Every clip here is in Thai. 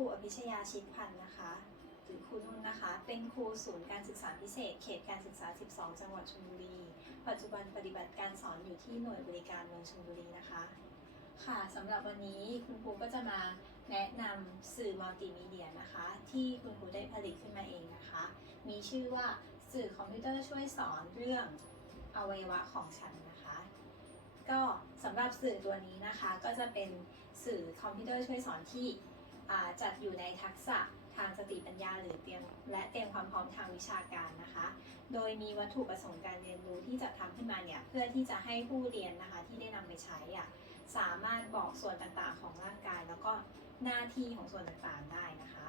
รูอภิชยาชิดพันธ์นะคะหรือครูนุ่นนะคะ เป็นครูศูนย์การศึกษาพิเศษ เขตการศึกษา 12 จังหวัดชลบุรี ปัจจุบันปฏิบัติการสอนอยู่ที่หน่วยบริการเมืองชลบุรีนะคะ ค่ะสำหรับวันนี้คุณครูก็จะมาแนะนำสื่อมัลติมีเดียนะคะ ที่คุณครูได้ผลิตขึ้นมาเองนะคะ มีชื่อว่าสื่อคอมพิวเตอร์ช่วยสอนเรื่องอวัยวะของฉันนะคะ ก็สำหรับสื่อตัวนี้นะคะก็จะเป็นสื่อคอมพิวเตอร์ช่วยสอนที่ จัดอยู่ในทักษะทางสติปัญญาหรือเตรียมและเตรียมความพร้อมทางวิชาการนะคะ โดยมีวัตถุประสงค์การเรียนรู้ที่จะทำขึ้นมาเนี่ยเพื่อที่จะให้ผู้เรียนนะคะที่ได้นำไปใช้อะสามารถบอกส่วนต่างๆของร่างกาย แล้วก็หน้าที่ของส่วนต่างๆได้นะคะ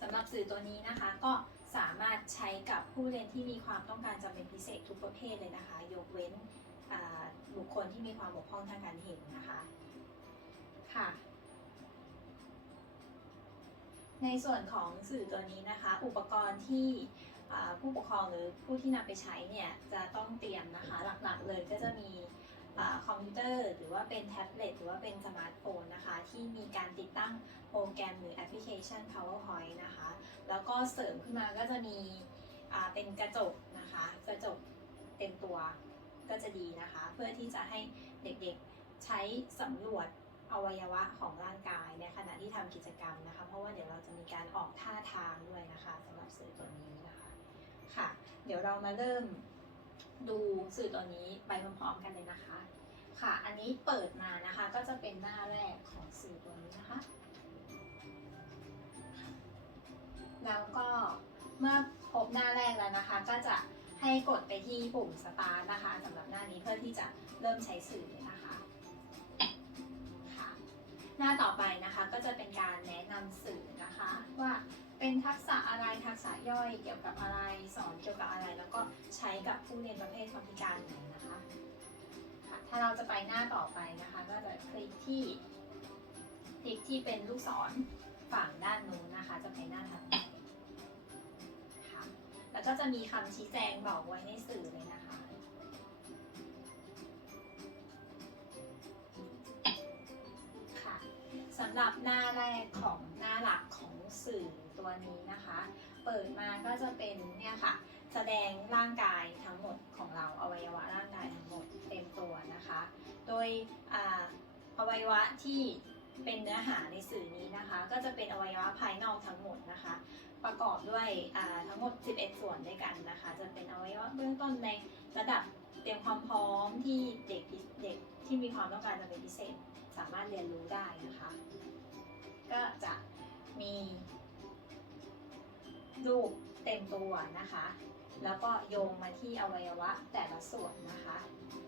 สำหรับสื่อตัวนี้นะคะก็สามารถใช้กับผู้เรียนที่มีความต้องการจำเป็นพิเศษทุกประเภทเลยนะคะ ยกเว้นบุคคลที่มีความบกพร่องทางการเห็นนะคะค่ะ ในส่วนของสื่อตัวนี้นะคะ อุปกรณ์ที่ผู้ปกครองหรือผู้ที่นำไปใช้เนี่ยจะต้องเตรียมนะคะหลักๆเลยก็จะมีอคอมพิวเตอร์ หรือว่าเป็นแท็บเล็ตหรือว่าเป็นสมาร์ทโฟนนะคะ ที่มีการติดตั้งโปรแกรมหรือแอปพลิเคชัน PowerPoint นะคะ แล้วก็เสริมขึ้นมาก็จะมีเป็นกระจกนะคะ กระจกเต็มตัวก็จะดีนะคะ เพื่อที่จะให้เด็กๆใช้สำรวจ อวัยวะของร่างกายในขณะที่ทำกิจกรรมนะคะ เพราะว่าเดี๋ยวเราจะมีการออกท่าทางด้วยนะคะสำหรับสื่อตัวนี้นะคะค่ะ เดี๋ยวเรามาเริ่มดูสื่อตัวนี้ไปพร้อมๆกันเลยนะคะ ค่ะ อันนี้เปิดมานะคะก็จะเป็นหน้าแรกของสื่อตัวนี้นะคะ แล้วก็เมื่อพบหน้าแรกแล้วนะคะ ก็จะให้กดไปที่ปุ่มสตาร์ทนะคะสำหรับหน้านี้เพื่อที่จะเริ่มใช้สื่อเลยนะคะ หน้าต่อไปนะคะก็จะเป็นการแนะนำสื่อนะคะ ว่าเป็นทักษะอะไรทักษะย่อยเกี่ยวกับอะไรสอนเกี่ยวกับอะไร แล้วก็ใช้กับผู้เรียนประเภทความพิการไหนนะคะค่ะถ้าเราจะไปหน้าต่อไปนะคะ ก็จะคลิกที่คลิกที่เป็นลูกศรฝั่งด้านนู้นนะคะ จะไปหน้าถัดไปค่ะแล้วก็จะมีคำชี้แจงบอกไว้ในสื่อเลยนะคะ หรับหน้าแรกของหน้าหลักของสื่อตัวนี้นะคะ เปิดมาก็จะเป็นเนี่ยค่ะ แสดงร่างกายทั้งหมดของเราอวัยวะร่างกายทั้งหมดเต็มตัวนะคะ โดยออวัยวะที่เป็นเนื้อหาในสื่อนี้นะคะ ก็จะเป็นอวัยวะภายนอกทั้งหมดนะคะ ประกอบด้วยทั้งหมด 11 ส่วนด้วยกันนะคะ จะเป็นอวัยวะเบื้องต้นในระดับเตรียมความพร้อมที่เด็กเด็กที่มีความต้องการจะเป็นพิเศษ สามารถเรียนรู้ได้นะคะ ก็จะมีรูปเต็มตัวนะคะ แล้วก็โยงมาที่อวัยวะแต่ละส่วนนะคะ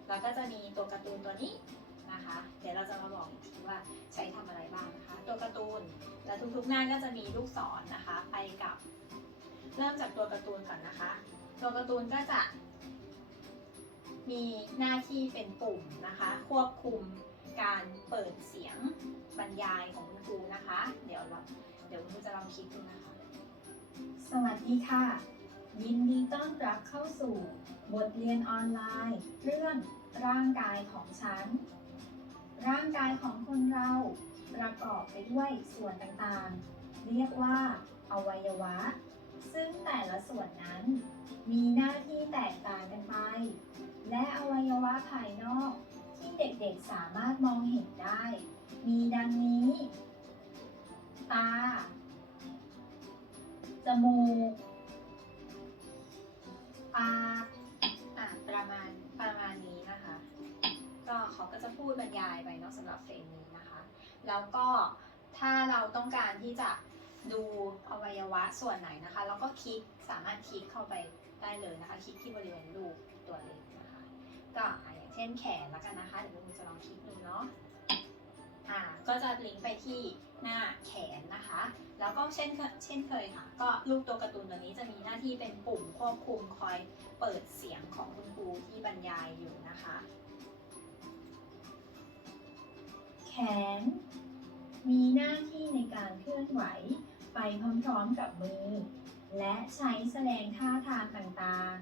แล้วก็จะมีตัวการ์ตูนตัวนี้นะคะ เดี๋ยวเราจะมาบอกอีกทีว่าใช้ทำอะไรบ้างนะคะ ตัวการ์ตูน และทุกๆหน้าก็จะมีลูกศรนะคะ ไปกับ เริ่มจากตัวการ์ตูนก่อนนะคะ ตัวการ์ตูนก็จะมีหน้าที่เป็นปุ่มนะคะ ควบคุม การเปิดเสียงบรรยายของคุณครูนะคะ เดี๋ยวเราเดี๋ยวคุณครูจะลองคลิกดูนะคะ สวัสดีค่ะ ยินดีต้อนรับเข้าสู่ บทเรียนออนไลน์ เรื่องร่างกายของฉัน ร่างกายของคนเราประกอบไปด้วยส่วนต่างๆ เรียกว่า อวัยวะ ซึ่งแต่ละส่วนนั้น มีหน้าที่แตกต่างกันไป และอวัยวะภายนอก ที่เด็กๆสามารถมองเห็นได้ มีดังนี้ ตา จมูก ปากอะประมาณประมาณนี้นะคะ ก็เขาก็จะพูดบรรยายไปเนาะสำหรับเฟรมนี้นะคะ แล้วก็ถ้าเราต้องการที่จะดูอวัยวะส่วนไหนนะคะเราก็คลิกสามารถคลิกเข้าไปได้เลยนะคะ คลิกที่บริเวณรูปตัวเล็กนะคะ ก็ ช่นแขนแล้วกันนะคะ เดี๋ยวคุณจะลองคลิกดูเนาะอ่าก็จะลิงก์ไปที่หน้าแขนนะคะ แล้วก็เช่นเคเช่นเคยค่ะ ก็รูปตัวการ์ตูนตัวนี้จะมีหน้าที่เป็นปุ่มควบคุมคอยเปิดเสียงของคุณครูที่บรรยายอยู่นะคะ แขน มีหน้าที่ในการเคลื่อนไหวไปพร้อมๆกับมือ และใช้แสดงท่าทางต่าง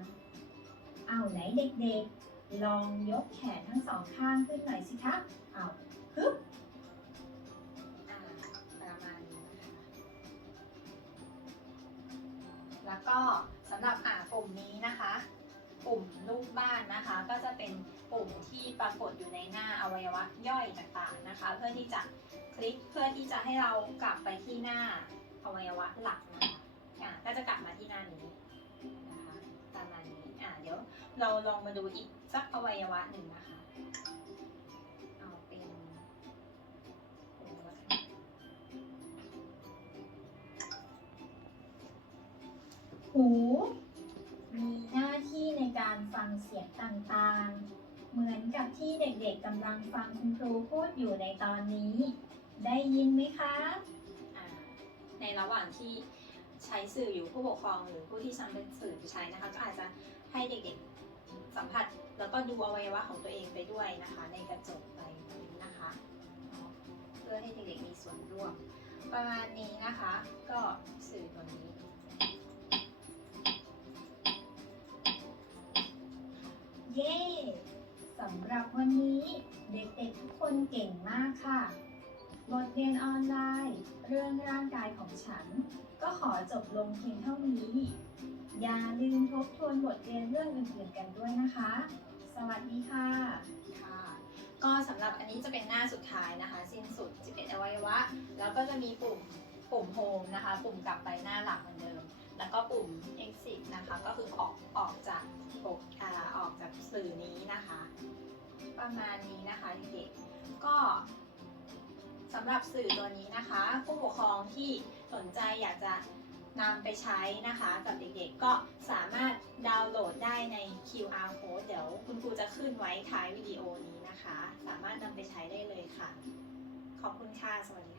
ๆ เอาไหนเด็กๆ ลองยกแขนทั้งสองข้างขึ้นหน่อยสิคะเอาฮึบประมาณนี้นะคะแล้วก็สำหรับอ่ากลุ่มนี้นะคะปุ่มลูกบ้านนะคะ ก็จะเป็นปุ่มที่ปรากฏอยู่ในหน้าอวัยวะย่อยต่างๆนะคะ เพื่อที่จะคลิกเพื่อที่จะให้เรากลับไปที่หน้าอวัยวะหลักนะคะก็จะกลับมาที่หน้านี้นะคะประมาณนี้าเดี๋ยวเราลองมาดูอีกสักอวัยวะหนึ่งนะคะ เอาเป็นหูแล้วกันหู มีหน้าที่ในการฟังเสียงต่างๆ เหมือนกับที่เด็กๆกำลังฟังคุณครูพูดอยู่ในตอนนี้ ได้ยินไหมคะอ่าในระหว่างที่ใช้สื่ออยู่ผู้ปกครองหรือผู้ที่นำเป็นสื่อไปใช้นะคะก็อาจจะ ให้เด็กๆสัมผัสแล้วก็ดูอวัยวะของตัวเองไปด้วยนะคะ ในกระจกไปนะคะเนาะเพื่อให้เด็กๆมีส่วนร่วม ประมาณนี้นะคะ ก็สื่อตัวนี้เย้สำหรับวันนี้เด็กๆทุกคนเก่งมากค่ะ บทเรียนออนไลน์ เรื่องร่างกายของฉัน ก็ขอจบลงเพียงเท่านี้ อย่าลืมทบทวน บทเรียนเรื่องอื่นๆกันด้วยนะคะ สวัสดีค่ะค่ะ ก็สำหรับอันนี้จะเป็นหน้าสุดท้ายนะคะ สิ้นสุด 11 อวัยวะ แล้วก็จะมีปุ่มปุ่มโฮมนะคะ ปุ่มกลับไปหน้าหลักเหมือนเดิม แล้วก็ปุ่ม exit นะคะ ก็คือออกออกจากปกอ่าออกจากสื่อนี้นะคะ ประมาณนี้นะคะเด็กๆก็สำหรับสื่อตัวนี้นะคะ ผู้ปกครองที่สนใจอยากจะ นำไปใช้นะคะกับเด็กๆ ก็สามารถดาวน์โหลดได้ใน QR code เดี๋ยวคุณครูจะขึ้นไว้ท้ายวิดีโอนี้นะคะ สามารถนำไปใช้ได้เลยค่ะ ขอบคุณค่ะ สวัสดี